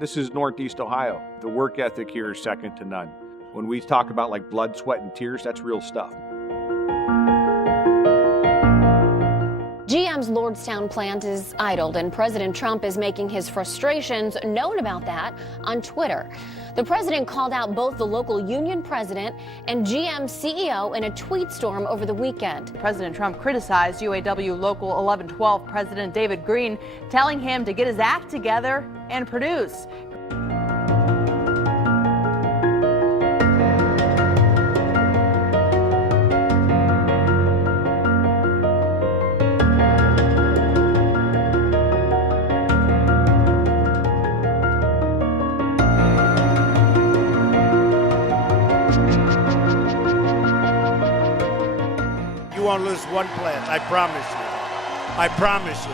This is Northeast Ohio. The work ethic here is second to none. When we talk about like blood, sweat, and tears, that's real stuff. GM's Lordstown plant is idled, and President Trump is making his frustrations known about that on Twitter. The president called out both the local union president and GM CEO in a tweet storm over the weekend. President Trump criticized UAW Local 1112 President David Green, telling him to get his act together and produce. You won't lose one plant, I promise you. I promise you.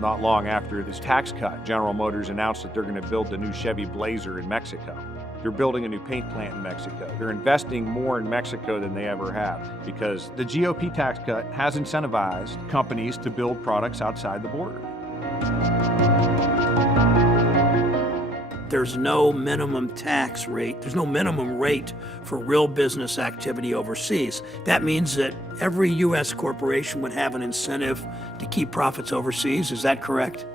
Not long after this tax cut, General Motors announced that they're going to build the new Chevy Blazer in Mexico. They're building a new paint plant in Mexico. They're investing more in Mexico than they ever have because the GOP tax cut has incentivized companies to build products outside the border. There's no minimum tax rate. There's no minimum rate for real business activity overseas. That means that every U.S. corporation would have an incentive to keep profits overseas. Is that correct?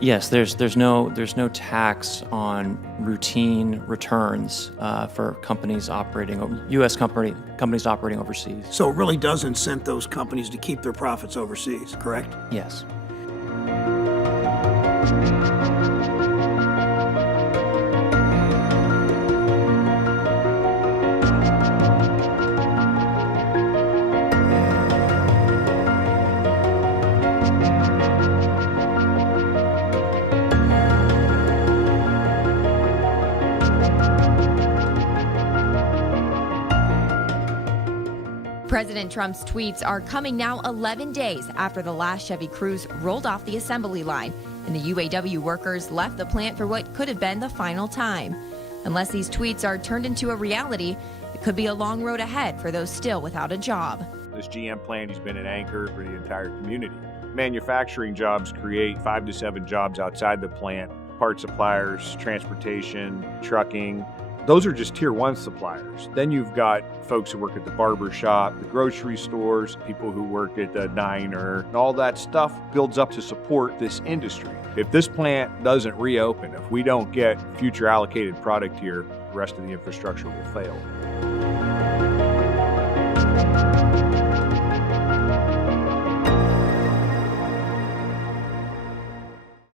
Yes, there's no tax on routine returns for companies operating U.S. companies operating overseas. So it really does incent those companies to keep their profits overseas, correct? Yes. President Trump's tweets are coming now 11 days after the last Chevy Cruze rolled off the assembly line and the UAW workers left the plant for what could have been the final time. Unless these tweets are turned into a reality, it could be a long road ahead for those still without a job. This GM plant has been an anchor for the entire community. Manufacturing jobs create 5 to 7 jobs outside the plant. Part suppliers, transportation, trucking. Those are just tier 1 suppliers. Then you've got folks who work at the barber shop, the grocery stores, people who work at the diner, and all that stuff builds up to support this industry. If this plant doesn't reopen, if we don't get future allocated product here, the rest of the infrastructure will fail.